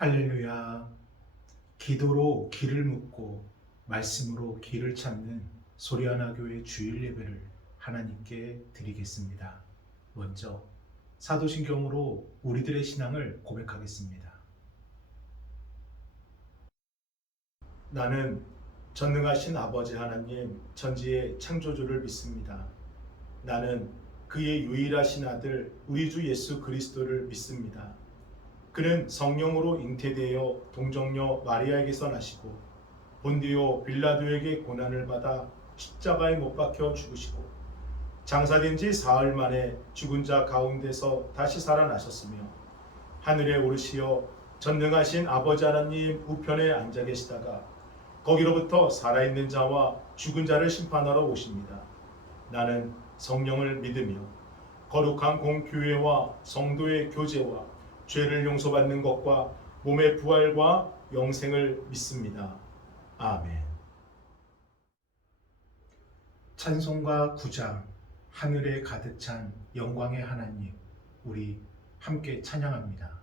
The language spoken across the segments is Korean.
할렐루야. 기도로 길을 묻고 말씀으로 길을 찾는 소리하나 교회 주일 예배를 하나님께 드리겠습니다. 먼저 사도신경으로 우리들의 신앙을 고백하겠습니다. 나는 전능하신 아버지 하나님 전지의 창조주를 믿습니다. 나는 그의 유일하신 아들 우리 주 예수 그리스도를 믿습니다. 그는 성령으로 잉태되어 동정녀 마리아에게서 나시고 본디오 빌라도에게 고난을 받아 십자가에 못 박혀 죽으시고 장사된 지 사흘 만에 죽은 자 가운데서 다시 살아나셨으며 하늘에 오르시어 전능하신 아버지 하나님 우편에 앉아 계시다가 거기로부터 살아있는 자와 죽은 자를 심판하러 오십니다. 나는 성령을 믿으며 거룩한 공교회와 성도의 교제와 죄를 용서받는 것과 몸의 부활과 영생을 믿습니다. 아멘. 찬송가 9장 하늘에 가득 찬 영광의 하나님, 우리 함께 찬양합니다.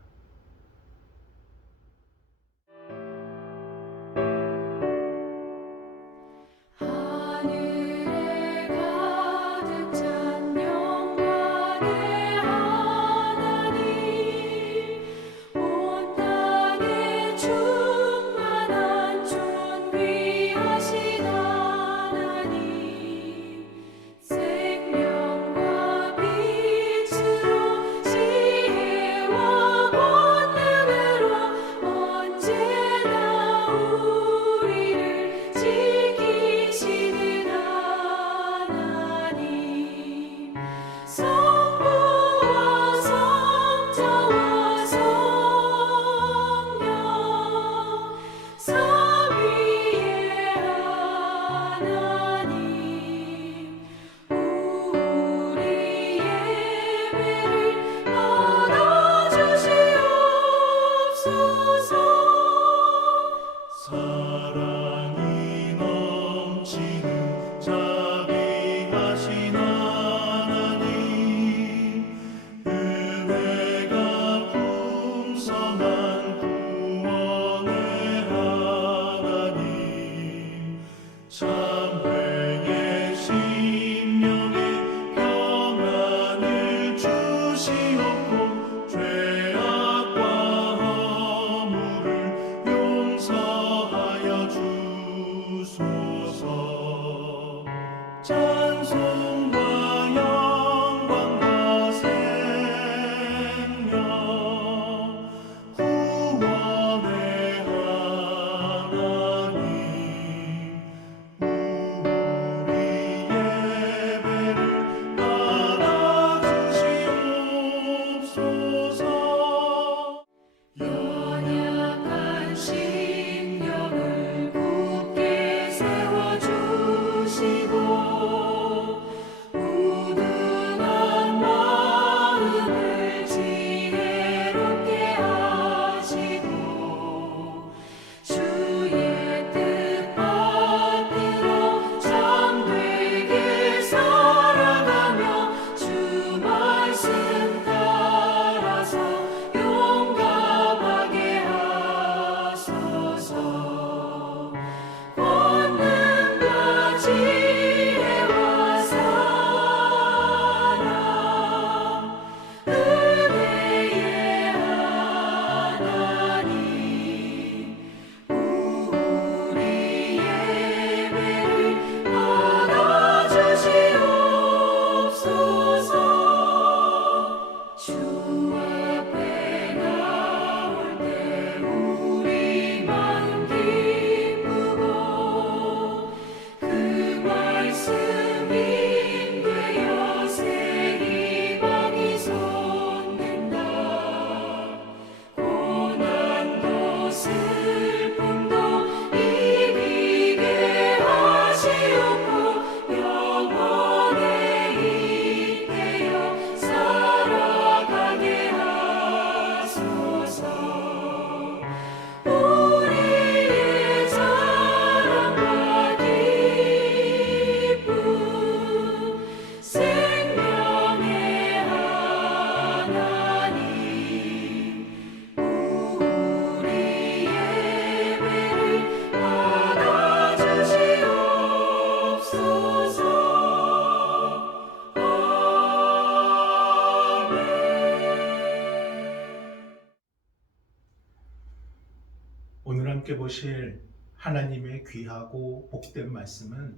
함께 보실 하나님의 귀하고 복된 말씀은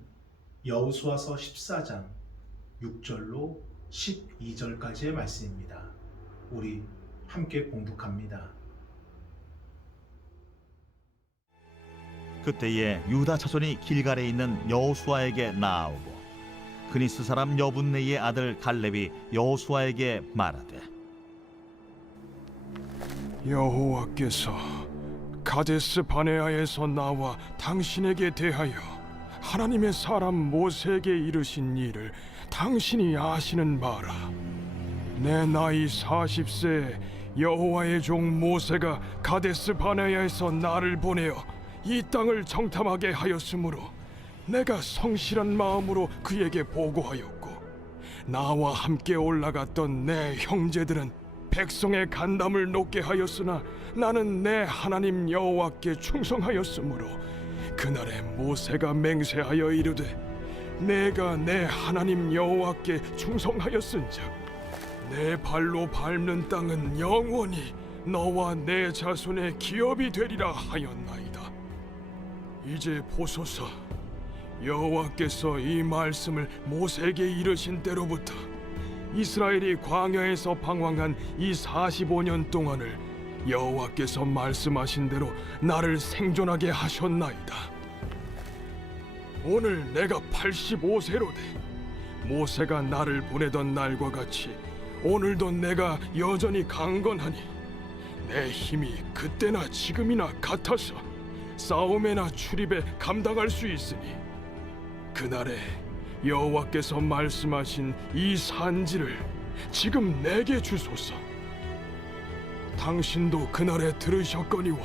여호수아서 14장 6절로 12절까지의 말씀입니다. 우리 함께 봉독합니다. 그때에 유다 자손이 길갈에 있는 여호수아에게 나아오고 그니스 사람 여분네의 아들 갈렙이 여호수아에게 말하되 여호와께서 가데스 바네아에서 나와 당신에게 대하여 하나님의 사람 모세에게 이르신 일을 당신이 아시는 바라. 내 나이 40세에 여호와의 종 모세가 가데스 바네아에서 나를 보내어 이 땅을 정탐하게 하였으므로 내가 성실한 마음으로 그에게 보고하였고, 나와 함께 올라갔던 내 형제들은 백성의 간담을 높게 하였으나 나는 내 하나님 여호와께 충성하였으므로 그날에 모세가 맹세하여 이르되 내가 내 하나님 여호와께 충성하였은즉 내 발로 밟는 땅은 영원히 너와 내 자손의 기업이 되리라 하였나이다. 이제 보소서, 여호와께서 이 말씀을 모세에게 이르신 때로부터 이스라엘이 광야에서 방황한 이 45년 동안을 여호와께서 말씀하신 대로 나를 생존하게 하셨나이다. 오늘 내가 85세로 돼 모세가 나를 보내던 날과 같이 오늘도 내가 여전히 강건하니 내 힘이 그때나 지금이나 같아서 싸움에나 출입에 감당할 수 있으니 그날에 여호와께서 말씀하신 이 산지를 지금 내게 주소서. 당신도 그날에 들으셨거니와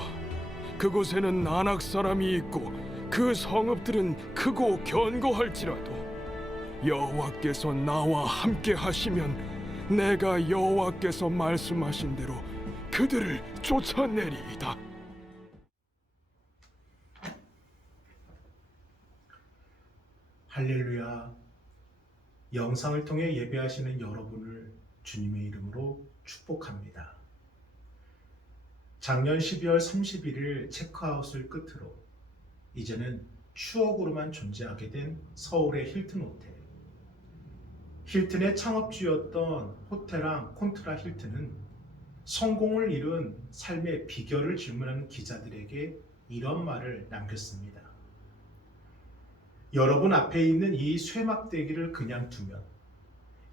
그곳에는 아낙 사람이 있고 그 성읍들은 크고 견고할지라도 여호와께서 나와 함께 하시면 내가 여호와께서 말씀하신 대로 그들을 쫓아내리이다. 할렐루야. 영상을 통해 예배하시는 여러분을 주님의 이름으로 축복합니다. 작년 12월 31일 체크아웃을 끝으로 이제는 추억으로만 존재하게 된 서울의 힐튼 호텔. 힐튼의 창업주였던 호텔랑 콘트라 힐튼은 성공을 이룬 삶의 비결을 질문하는 기자들에게 이런 말을 남겼습니다. 여러분 앞에 있는 이 쇠막대기를 그냥 두면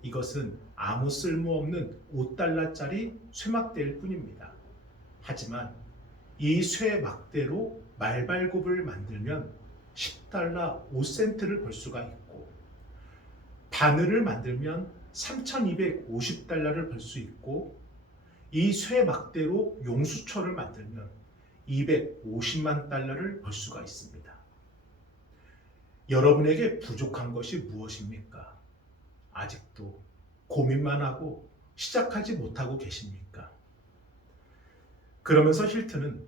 이것은 아무 쓸모없는 5달러짜리 쇠막대일 뿐입니다. 하지만 이 쇠막대로 말발굽을 만들면 10달러 5센트를 벌 수가 있고, 바늘을 만들면 3,250달러를 벌 수 있고, 이 쇠막대로 용수철을 만들면 250만 달러를 벌 수가 있습니다. 여러분에게 부족한 것이 무엇입니까? 아직도 고민만 하고 시작하지 못하고 계십니까? 그러면서 힐튼은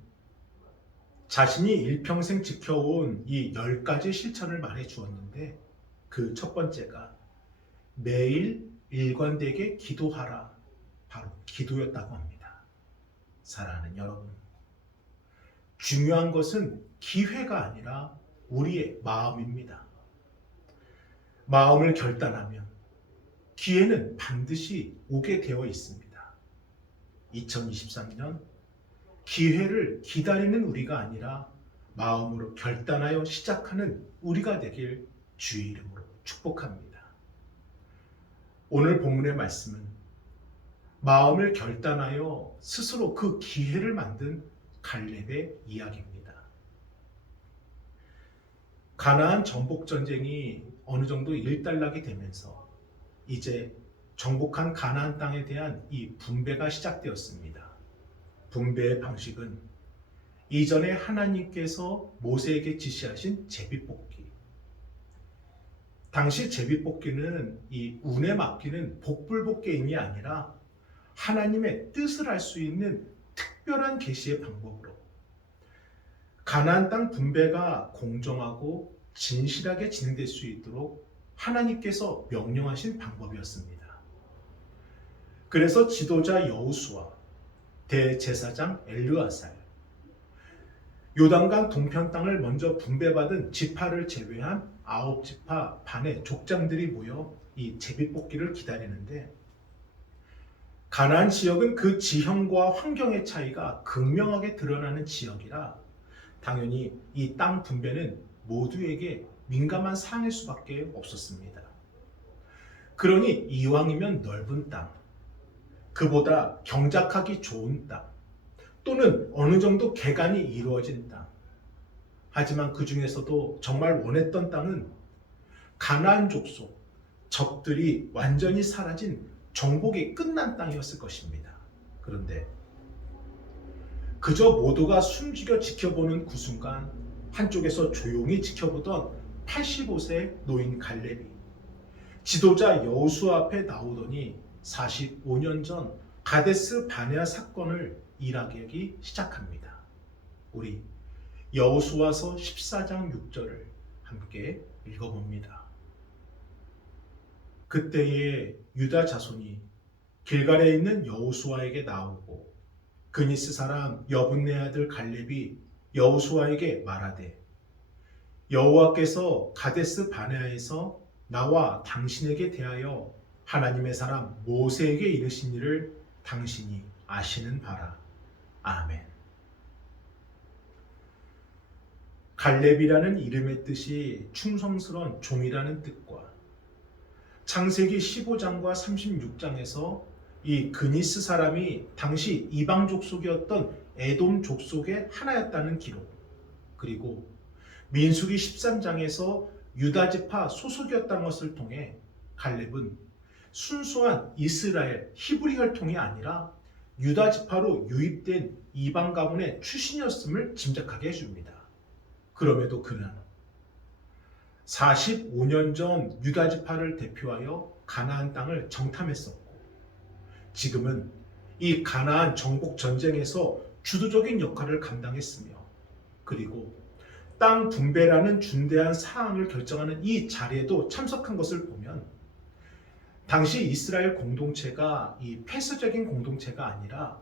자신이 일평생 지켜온 이 10가지 실천을 말해 주었는데, 그 첫 번째가 매일 일관되게 기도하라, 바로 기도였다고 합니다. 사랑하는 여러분, 중요한 것은 기회가 아니라 우리의 마음입니다. 마음을 결단하면 기회는 반드시 오게 되어 있습니다. 2023년 기회를 기다리는 우리가 아니라 마음으로 결단하여 시작하는 우리가 되길 주의 이름으로 축복합니다. 오늘 본문의 말씀은 마음을 결단하여 스스로 그 기회를 만든 갈렙의 이야기입니다. 가나안 정복 전쟁이 어느 정도 일단락이 되면서 이제 정복한 가나안 땅에 대한 이 분배가 시작되었습니다. 분배의 방식은 이전에 하나님께서 모세에게 지시하신 제비뽑기. 당시 제비뽑기는 이 운에 맡기는 복불복 게임이 아니라 하나님의 뜻을 알 수 있는 특별한 계시의 방법으로 가나안 땅 분배가 공정하고 진실하게 진행될 수 있도록 하나님께서 명령하신 방법이었습니다. 그래서 지도자 여호수아, 대제사장 엘르아살, 요단강 동편 땅을 먼저 분배받은 지파를 제외한 9지파 반의 족장들이 모여 이 제비뽑기를 기다리는데, 가나안 지역은 그 지형과 환경의 차이가 극명하게 드러나는 지역이라 당연히 이 땅 분배는 모두에게 민감한 사항일 수밖에 없었습니다. 그러니 이왕이면 넓은 땅, 그보다 경작하기 좋은 땅, 또는 어느 정도 개간이 이루어진 땅. 하지만 그 중에서도 정말 원했던 땅은 가나안 족속, 적들이 완전히 사라진 정복이 끝난 땅이었을 것입니다. 그런데 그저 모두가 숨죽여 지켜보는 그 순간, 한쪽에서 조용히 지켜보던 85세 노인 갈렙이 지도자 여호수아 앞에 나오더니 45년 전 가데스 바네아 사건을 이야기하기 시작합니다. 우리 여호수아서 14장 6절을 함께 읽어봅니다. 그때에 유다 자손이 길갈에 있는 여호수아에게 나오고 그니스 사람 여분네 아들 갈렙이 여호수아에게 말하되, 여호와께서 가데스 바네아에서 나와 당신에게 대하여 하나님의 사람 모세에게 이르신 일을 당신이 아시는 바라. 아멘. 갈렙이라는 이름의 뜻이 충성스러운 종이라는 뜻과 창세기 15장과 36장에서 이 그니스 사람이 당시 이방 족속이었던 에돔 족속의 하나였다는 기록, 그리고 민수기 13장에서 유다 지파 소속이었다는 것을 통해 갈렙은 순수한 이스라엘 히브리 혈통이 아니라 유다 지파로 유입된 이방 가문의 출신이었음을 짐작하게 해줍니다. 그럼에도 그는 45년 전 유다 지파를 대표하여 가나안 땅을 정탐했었고, 지금은 이 가나안 정복 전쟁에서 주도적인 역할을 감당했으며, 그리고 땅 분배라는 중대한 사항을 결정하는 이 자리에도 참석한 것을 보면, 당시 이스라엘 공동체가 이 폐쇄적인 공동체가 아니라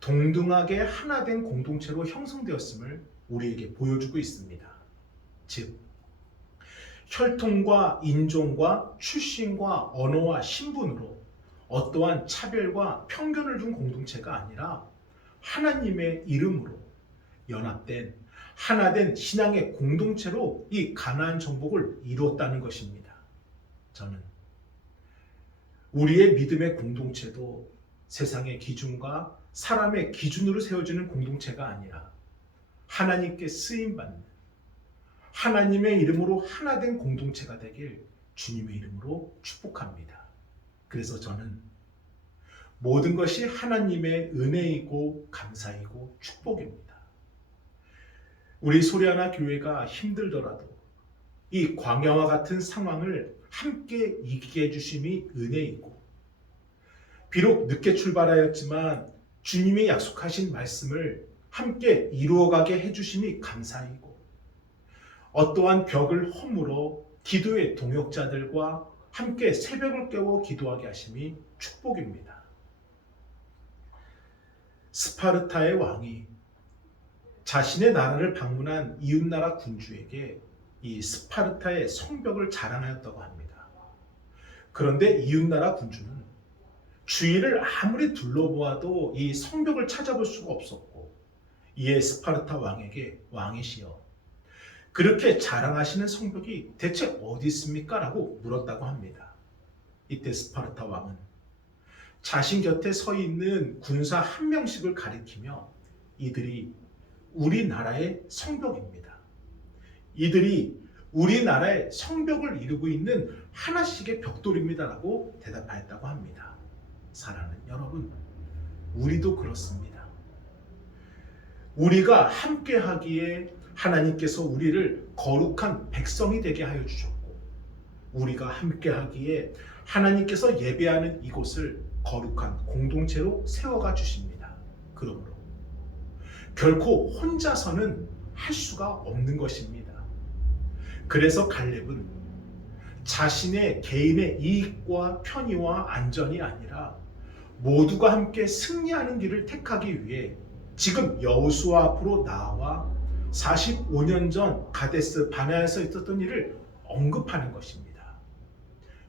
동등하게 하나된 공동체로 형성되었음을 우리에게 보여주고 있습니다. 즉, 혈통과 인종과 출신과 언어와 신분으로 어떠한 차별과 편견을 둔 공동체가 아니라 하나님의 이름으로 연합된 하나된 신앙의 공동체로 이 가나안 정복을 이루었다는 것입니다. 저는 우리의 믿음의 공동체도 세상의 기준과 사람의 기준으로 세워지는 공동체가 아니라 하나님께 쓰임받는 하나님의 이름으로 하나된 공동체가 되길 주님의 이름으로 축복합니다. 그래서 저는 모든 것이 하나님의 은혜이고 감사이고 축복입니다. 우리 소리하나 교회가 힘들더라도 이 광야와 같은 상황을 함께 이기게 해주심이 은혜이고, 비록 늦게 출발하였지만 주님이 약속하신 말씀을 함께 이루어가게 해주심이 감사이고, 어떠한 벽을 허물어 기도의 동역자들과 함께 새벽을 깨워 기도하게 하심이 축복입니다. 스파르타의 왕이 자신의 나라를 방문한 이웃나라 군주에게 이 스파르타의 성벽을 자랑하였다고 합니다. 그런데 이웃나라 군주는 주위를 아무리 둘러보아도 이 성벽을 찾아볼 수가 없었고, 이에 스파르타 왕에게, 왕이시여, 그렇게 자랑하시는 성벽이 대체 어디 있습니까? 라고 물었다고 합니다. 이때 스파르타 왕은 자신 곁에 서 있는 군사 한 명씩을 가리키며, 이들이 우리나라의 성벽입니다. 이들이 우리나라의 성벽을 이루고 있는 하나씩의 벽돌입니다 라고 대답하였다고 합니다. 사랑하는 여러분, 우리도 그렇습니다. 우리가 함께 하기에 하나님께서 우리를 거룩한 백성이 되게 하여 주셨고, 우리가 함께 하기에 하나님께서 예배하는 이곳을 거룩한 공동체로 세워가 주십니다. 그러므로 결코 혼자서는 할 수가 없는 것입니다. 그래서 갈렙은 자신의 개인의 이익과 편의와 안전이 아니라 모두가 함께 승리하는 길을 택하기 위해 지금 여호수아 앞으로 나와 45년 전 가데스 바네아에서 있었던 일을 언급하는 것입니다.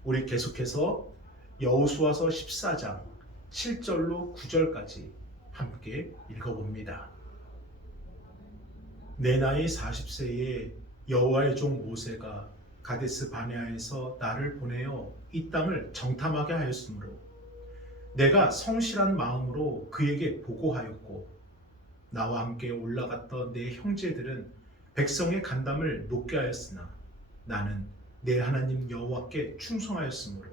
우리 계속해서 여호수아서 14장 7절로 9절까지 함께 읽어봅니다. 내 나이 40세에 여호와의 종 모세가 가데스 바네아에서 나를 보내어 이 땅을 정탐하게 하였으므로 내가 성실한 마음으로 그에게 보고하였고 나와 함께 올라갔던 내 형제들은 백성의 간담을 높게 하였으나 나는 내 하나님 여호와께 충성하였으므로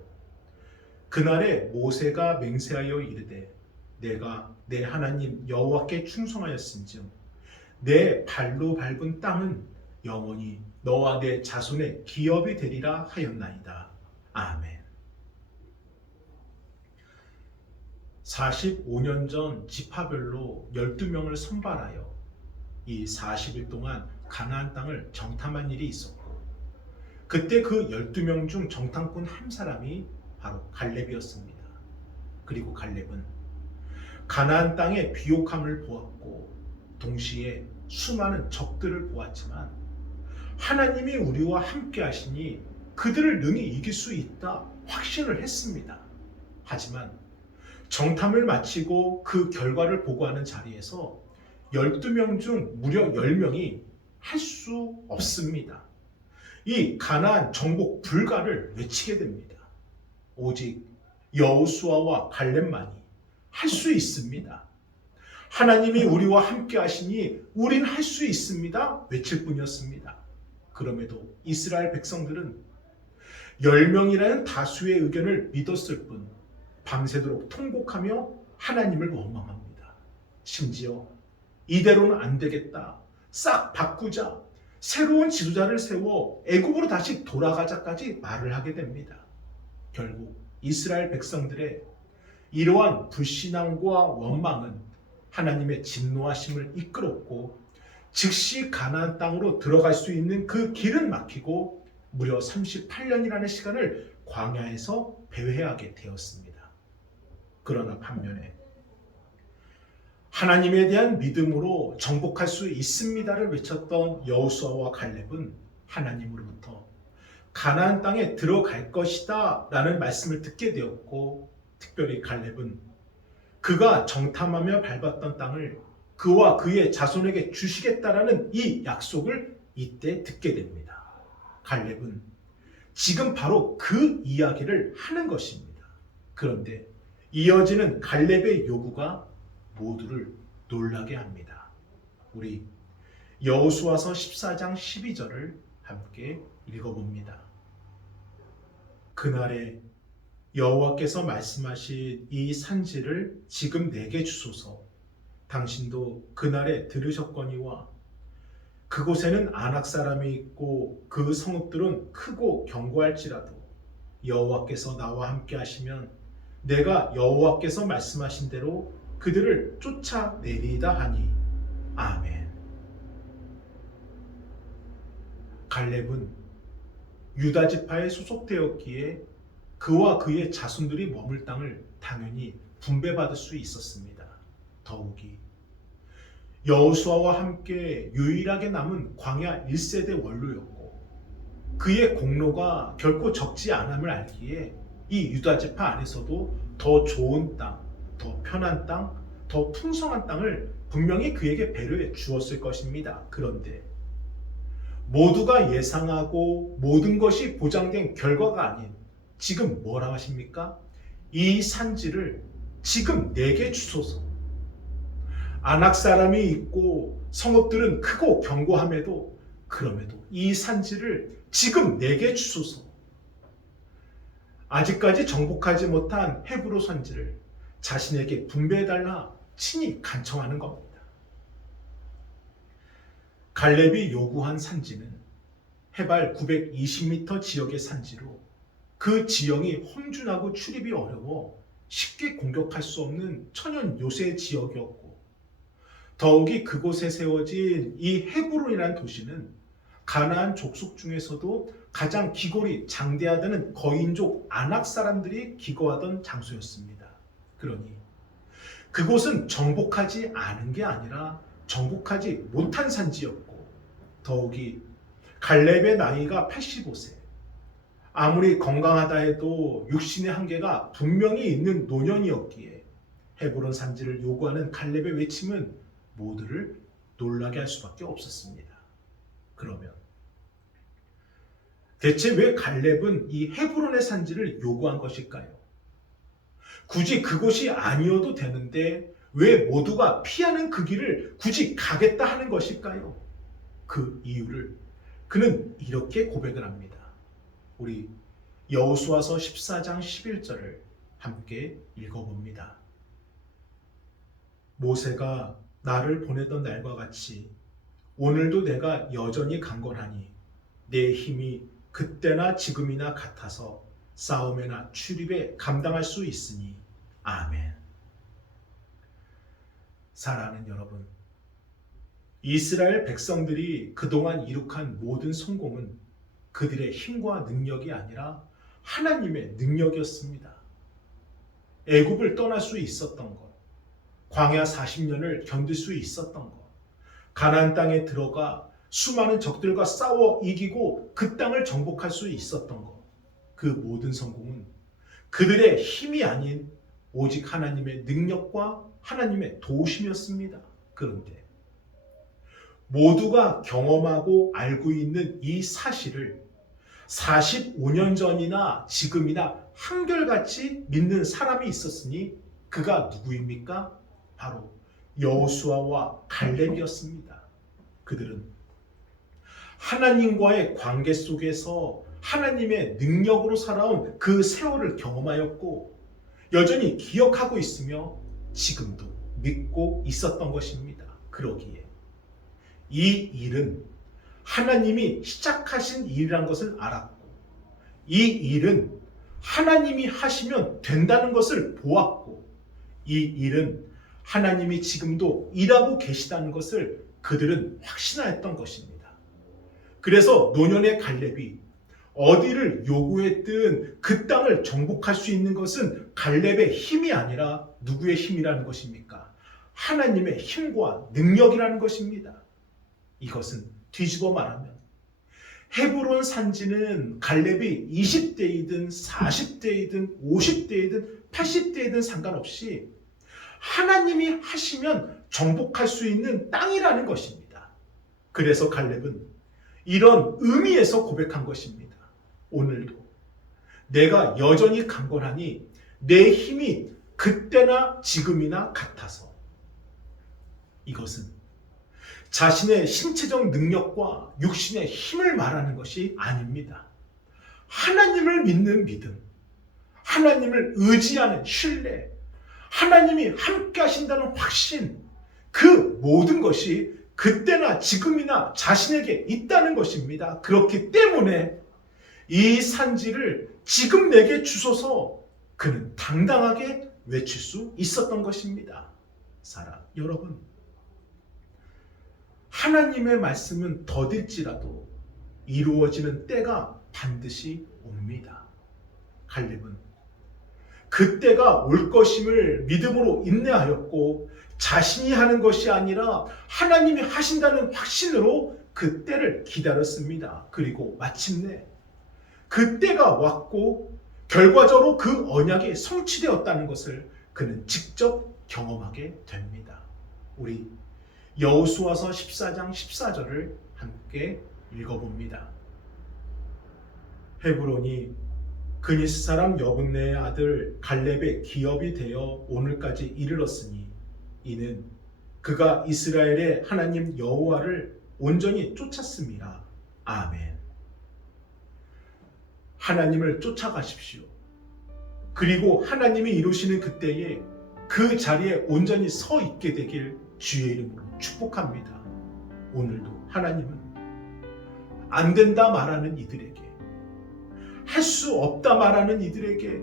그날에 모세가 맹세하여 이르되 내가 내 하나님 여호와께 충성하였은즉 내 발로 밟은 땅은 영원히 너와 내 자손의 기업이 되리라 하였나이다. 아멘. 45년 전 지파별로 12명을 선발하여 이 40일 동안 가나안 땅을 정탐한 일이 있었고 그때 그 12명 중 정탐꾼 한 사람이 바로 갈렙이었습니다. 그리고 갈렙은 가나안 땅의 비옥함을 보았고 동시에 수많은 적들을 보았지만 하나님이 우리와 함께 하시니 그들을 능히 이길 수 있다 확신을 했습니다. 하지만 정탐을 마치고 그 결과를 보고하는 자리에서 12명 중 무려 10명이 할 수 없습니다. 이 가나안 정복 불가를 외치게 됩니다. 오직 여호수아와 갈렙만이 할 수 있습니다. 하나님이 우리와 함께 하시니 우린 할 수 있습니다 외칠 뿐이었습니다. 그럼에도 이스라엘 백성들은 10명이라는 다수의 의견을 믿었을 뿐 밤새도록 통곡하며 하나님을 원망합니다. 심지어 이대로는 안 되겠다. 싹 바꾸자. 새로운 지도자를 세워 애굽으로 다시 돌아가자까지 말을 하게 됩니다. 결국 이스라엘 백성들의 이러한 불신앙과 원망은 하나님의 진노하심을 이끌었고 즉시 가나안 땅으로 들어갈 수 있는 그 길은 막히고 무려 38년이라는 시간을 광야에서 배회하게 되었습니다. 그러나 반면에 하나님에 대한 믿음으로 정복할 수 있습니다를 외쳤던 여호수아와 갈렙은 하나님으로부터 가나안 땅에 들어갈 것이다 라는 말씀을 듣게 되었고 특별히 갈렙은 그가 정탐하며 밟았던 땅을 그와 그의 자손에게 주시겠다라는 이 약속을 이때 듣게 됩니다. 갈렙은 지금 바로 그 이야기를 하는 것입니다. 그런데 이어지는 갈렙의 요구가 모두를 놀라게 합니다. 우리 여호수아서 14장 12절을 함께 읽어봅니다. 그날에 여호와께서 말씀하신 이 산지를 지금 내게 주소서. 당신도 그날에 들으셨거니와 그곳에는 아낙 사람이 있고 그 성읍들은 크고 견고할지라도 여호와께서 나와 함께 하시면 내가 여호와께서 말씀하신 대로 그들을 쫓아내리이다 하니 아멘. 갈렙은 유다 지파에 소속되었기에 그와 그의 자손들이 머물 땅을 당연히 분배받을 수 있었습니다. 더욱이 여호수아와 함께 유일하게 남은 광야 1세대 원로였고 그의 공로가 결코 적지 않음을 알기에 이 유다 지파 안에서도 더 좋은 땅, 더 편한 땅, 더 풍성한 땅을 분명히 그에게 배려해 주었을 것입니다. 그런데 모두가 예상하고 모든 것이 보장된 결과가 아닌 지금 뭐라 하십니까? 이 산지를 지금 내게 주소서. 아낙 사람이 있고 성읍들은 크고 견고함에도 그럼에도 이 산지를 지금 내게 주소서. 아직까지 정복하지 못한 헤브론 산지를 자신에게 분배해달라 친히 간청하는 겁니다. 갈렙이 요구한 산지는 해발 920m 지역의 산지로 그 지형이 험준하고 출입이 어려워 쉽게 공격할 수 없는 천연 요새 지역이었고 더욱이 그곳에 세워진 이 헤브론이라는 도시는 가나안 족속 중에서도 가장 기골이 장대하다는 거인족 아낙 사람들이 기거하던 장소였습니다. 그러니 그곳은 정복하지 않은 게 아니라 정복하지 못한 산지였고 더욱이 갈렙의 나이가 85세. 아무리 건강하다 해도 육신의 한계가 분명히 있는 노년이었기에 헤브론 산지를 요구하는 갈렙의 외침은 모두를 놀라게 할 수밖에 없었습니다. 그러면 대체 왜 갈렙은 이 헤브론의 산지를 요구한 것일까요? 굳이 그곳이 아니어도 되는데 왜 모두가 피하는 그 길을 굳이 가겠다 하는 것일까요? 그 이유를 그는 이렇게 고백을 합니다. 우리 여호수아서 14장 11절을 함께 읽어봅니다. 모세가 나를 보내던 날과 같이 오늘도 내가 여전히 강건하니 내 힘이 그때나 지금이나 같아서 싸움에나 출입에 감당할 수 있으니 아멘. 사랑하는 여러분, 이스라엘 백성들이 그동안 이룩한 모든 성공은 그들의 힘과 능력이 아니라 하나님의 능력이었습니다. 애굽을 떠날 수 있었던 것, 광야 40년을 견딜 수 있었던 것, 가나안 땅에 들어가 수많은 적들과 싸워 이기고 그 땅을 정복할 수 있었던 것, 그 모든 성공은 그들의 힘이 아닌 오직 하나님의 능력과 하나님의 도우심이었습니다. 그런데 모두가 경험하고 알고 있는 이 사실을 45년 전이나 지금이나 한결같이 믿는 사람이 있었으니 그가 누구입니까? 바로 여호수아와 갈렙이었습니다. 그들은 하나님과의 관계 속에서 하나님의 능력으로 살아온 그 세월을 경험하였고 여전히 기억하고 있으며 지금도 믿고 있었던 것입니다. 그러기에 이 일은 하나님이 시작하신 일이라는 것을 알았고 이 일은 하나님이 하시면 된다는 것을 보았고 이 일은 하나님이 지금도 일하고 계시다는 것을 그들은 확신하였던 것입니다. 그래서 노년의 갈렙이 어디를 요구했든 그 땅을 정복할 수 있는 것은 갈렙의 힘이 아니라 누구의 힘이라는 것입니까? 하나님의 힘과 능력이라는 것입니다. 이것은 뒤집어 말하면 헤브론 산지는 갈렙이 20대이든 40대이든 50대이든 80대이든 상관없이 하나님이 하시면 정복할 수 있는 땅이라는 것입니다. 그래서 갈렙은 이런 의미에서 고백한 것입니다. 오늘도 내가 여전히 강건하니 내 힘이 그때나 지금이나 같아서. 이것은 자신의 신체적 능력과 육신의 힘을 말하는 것이 아닙니다. 하나님을 믿는 믿음, 하나님을 의지하는 신뢰, 하나님이 함께 하신다는 확신, 그 모든 것이 그때나 지금이나 자신에게 있다는 것입니다. 그렇기 때문에 이 산지를 지금 내게 주소서 그는 당당하게 외칠 수 있었던 것입니다. 사랑 여러분, 하나님의 말씀은 더딜지라도 이루어지는 때가 반드시 옵니다. 갈렙은 그 때가 올 것임을 믿음으로 인내하였고 자신이 하는 것이 아니라 하나님이 하신다는 확신으로 그 때를 기다렸습니다. 그리고 마침내 그 때가 왔고 결과적으로 그 언약이 성취되었다는 것을 그는 직접 경험하게 됩니다. 우리 여호수아서 14장 14절을 함께 읽어봅니다. 헤브론이 그니스 사람 여분네의 아들 갈렙의 기업이 되어 오늘까지 이르렀으니 이는 그가 이스라엘의 하나님 여호와를 온전히 쫓았음이라. 아멘. 하나님을 쫓아가십시오. 그리고 하나님이 이루시는 그때에 그 자리에 온전히 서 있게 되길 주의 이름으로 축복합니다. 오늘도 하나님은 안 된다 말하는 이들에게, 할 수 없다 말하는 이들에게,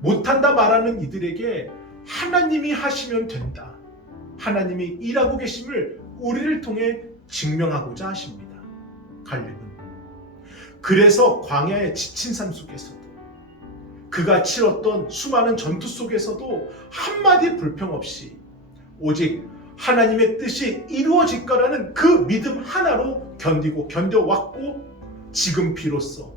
못한다 말하는 이들에게 하나님이 하시면 된다, 하나님이 일하고 계심을 우리를 통해 증명하고자 하십니다. 갈렙은 그래서 광야의 지친 삶 속에서도, 그가 치렀던 수많은 전투 속에서도 한마디 불평 없이 오직 하나님의 뜻이 이루어질 거라는 그 믿음 하나로 견뎌왔고 지금 비로소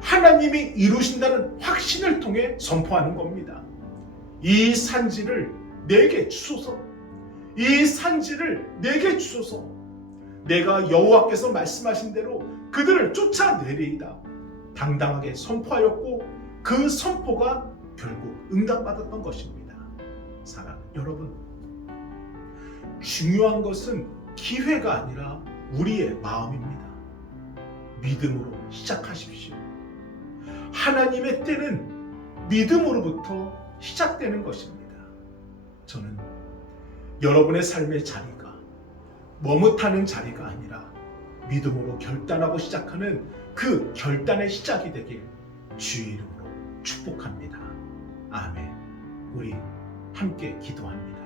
하나님이 이루신다는 확신을 통해 선포하는 겁니다. 이 산지를 내게 주소서. 이 산지를 내게 주소서. 내가 여호와께서 말씀하신 대로 그들을 쫓아내리이다. 당당하게 선포하였고 그 선포가 결국 응답받았던 것입니다. 사랑하는 여러분, 중요한 것은 기회가 아니라 우리의 마음입니다. 믿음으로 시작하십시오. 하나님의 때는 믿음으로부터 시작되는 것입니다. 저는 여러분의 삶의 자리가 머뭇하는 자리가 아니라 믿음으로 결단하고 시작하는 그 결단의 시작이 되길 주의 이름으로 축복합니다. 아멘. 우리 함께 기도합니다.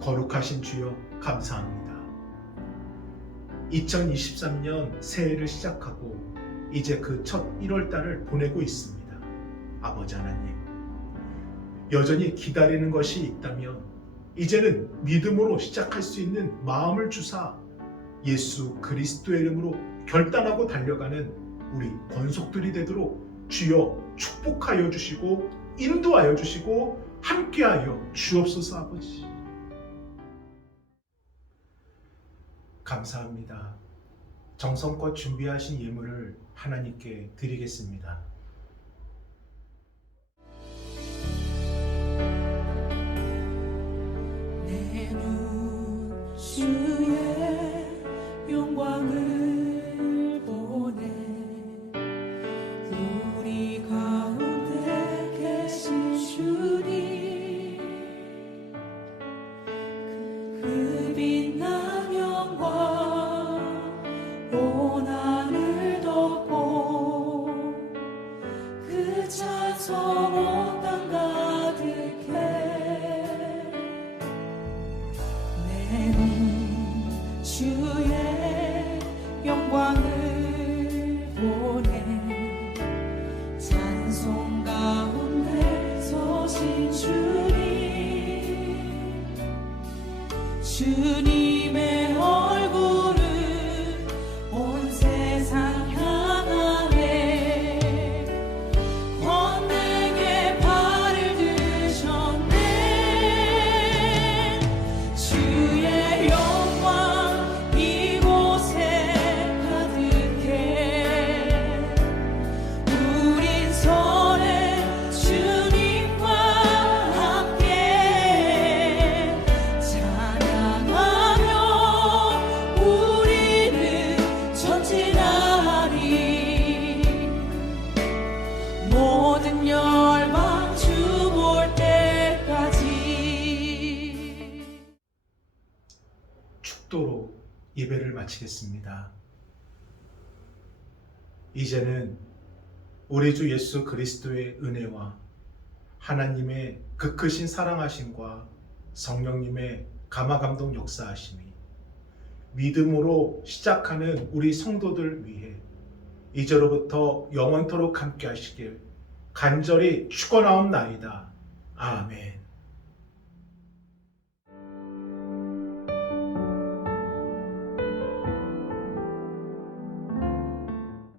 거룩하신 주여, 감사합니다. 2023년 새해를 시작하고 이제 그 첫 1월달을 보내고 있습니다. 아버지 하나님, 여전히 기다리는 것이 있다면 이제는 믿음으로 시작할 수 있는 마음을 주사 예수 그리스도의 이름으로 결단하고 달려가는 우리 권속들이 되도록 주여 축복하여 주시고 인도하여 주시고 함께하여 주옵소서. 아버지 감사합니다. 정성껏 준비하신 예물을 하나님께 드리겠습니다. 내 눈 주의 영광을 보네. 우리 가운데 계신 주님, 그 빛난 영광 온 하늘 덮고 그 찬송 온 땅 가득해. 내 눈 주의 영광을 보네. 찬송 가운데 서신 주님의 얼굴을 온 세상 향하네. 권능의 발을 드셨네. 주의 영광 이곳에 가득해. 우린 선해 주님과 함께 찬양하며 우리는 전진하리. 모든 열방 주 볼 때까지. 축도로 예배를 마치겠습니다. 이제는 우리 주 예수 그리스도의 은혜와 하나님의 그 크신 사랑하심과 성령님의 감화감동 역사하심이 믿음으로 시작하는 우리 성도들 위해 이제로부터 영원토록 함께 하시길 간절히 축원하옵나이다. 아멘.